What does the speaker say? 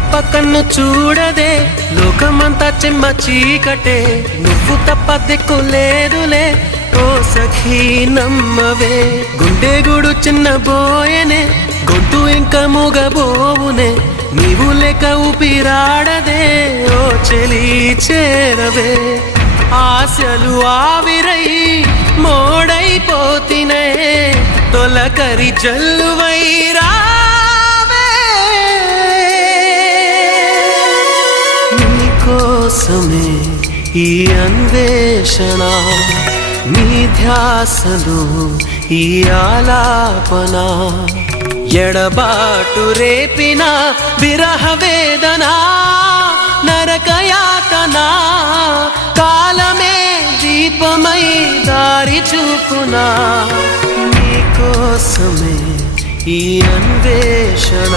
తప్ప కన్ను చూడదే, లోకమంతా చెమ్మ చీకటే, నువ్వు తప్ప దిక్కు లేదులే ఓ సఖీ నమ్మవే. గుండె గుడు చిన్న బోయనే, గొంతు ఇంకా మూగబోవునే, నీవు లేక ఊపిరాడదే ఓ చెలి చేరవే. ఆశలు ఆవిరై మోడైపోతినే, తొలకరి జల్లువై రావే. నీకోసమే ఈ అన్వేషణ, నీ ధ్యాసలో ఈ ఆలాపన, ఎడబాటు రేపిన విరహ వేదన, నరకయాతన, కాలమే దీపమై దారి చూపునా. నీకోసమే ఈ అన్వేషణ.